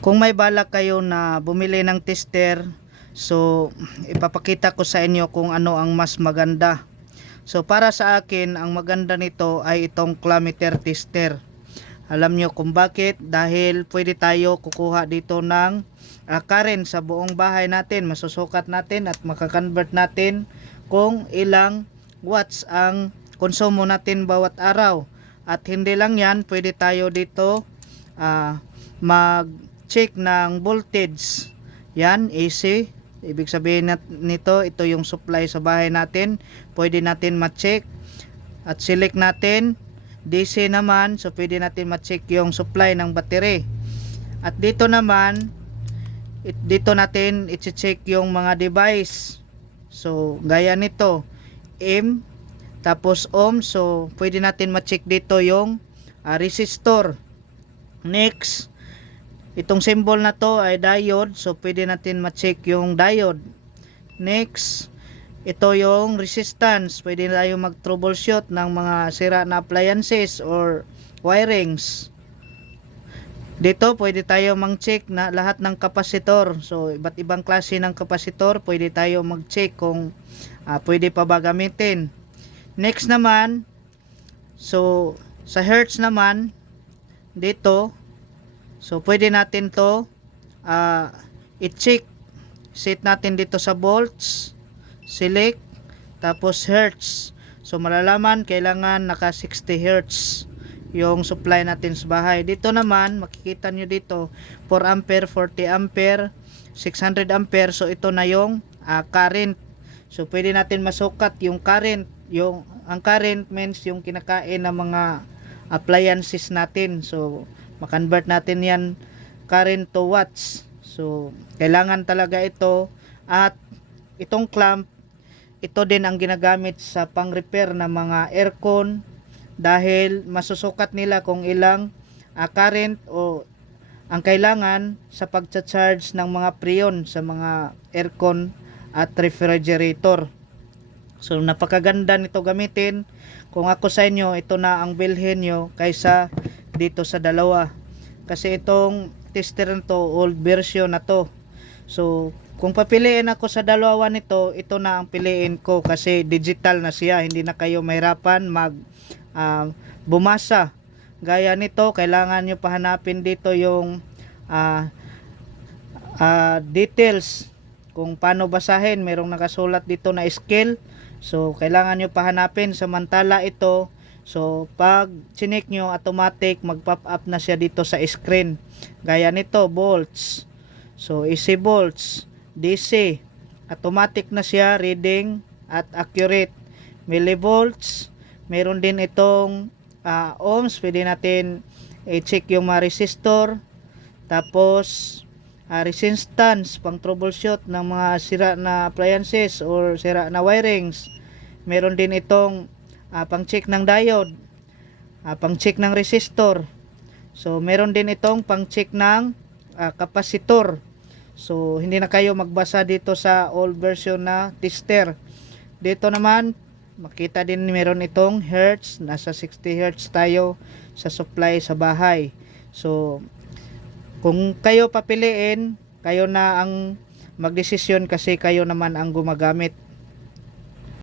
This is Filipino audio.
Kung may balak kayo na bumili ng tester, so ipapakita ko sa inyo kung ano ang mas maganda. So para sa akin, ang maganda nito ay itong Clameter tester. Alam nyo kung bakit? Dahil pwede tayo kukuha dito ng uh, current sa buong bahay natin. Masusukat natin at makakonvert natin kung ilang watts ang konsumo natin bawat araw. At hindi lang yan, pwede tayo dito ah, mag-check ng voltage. Yan, AC. Ibig sabihin nito, ito yung supply sa bahay natin. Pwede natin ma-check. At select natin DC naman, so pwede natin ma-check yung supply ng battery. At dito naman, it, dito natin i-check yung mga device. So, gaya nito, M, tapos ohm, so pwede natin ma-check dito yung ah, resistor. Next, itong symbol na to ay diode, so pwede natin ma-check yung diode. Next, ito yung resistance. Pwede tayo mag-troubleshoot ng mga sira na appliances or wirings. Dito, pwede tayo mang-check na lahat ng kapasitor. So, iba't ibang klase ng kapasitor, pwede tayo mag-check kung ah, pwede pa ba gamitin. Next naman, so, sa hertz naman, dito, so, pwede natin to ah, i-check. Set natin dito sa volts select tapos hertz. So malalaman kailangan naka 60 hertz yung supply natin sa bahay. Dito naman makikita nyo dito 4 ampere 40 ampere 600 ampere. So ito na yung ah, current. So pwede natin masukat yung current. Yung ang current means yung kinakain ng mga appliances natin. So makonvert natin yan current to watts so kailangan talaga ito at itong clamp ito din ang ginagamit sa pang-repair ng mga aircon dahil masusukat nila kung ilang ah, current o ang kailangan sa pagcha-charge ng mga preon sa mga aircon at refrigerator. So napakaganda nito gamitin. Kung ako sa inyo, ito na ang bilhin nyo kaysa dito sa dalawa. Kasi itong tester na to, old version na to. So kung papiliin ako sa dalawa nito, ito na ang piliin ko kasi digital na siya. Hindi na kayo mahirapan mag ah, bumasa. Gaya nito, kailangan nyo pahanapin dito yung ah, ah, details kung paano basahin. Merong nakasulat dito na scale. So, kailangan nyo pahanapin. Samantala ito, so pag chinik nyo, automatic mag-pop up na siya dito sa screen. Gaya nito, volts. So, AC volts. DC. Automatic na siya reading at accurate. Millivolts. Meron din itong ah, ohms. Pwede natin i-check yung mga resistor. Tapos ah, resistance pang troubleshoot ng mga sira na appliances or sira na wirings. Meron din itong ah, pang check ng diode. ah, pang check ng resistor. So meron din itong pang check ng ah, kapasitor. So, hindi na kayo magbasa dito sa old version na tester. Dito naman, makita din meron itong hertz. Nasa 60 hertz tayo sa supply sa bahay. So, kung kayo papiliin, kayo na ang magdesisyon kasi kayo naman ang gumagamit.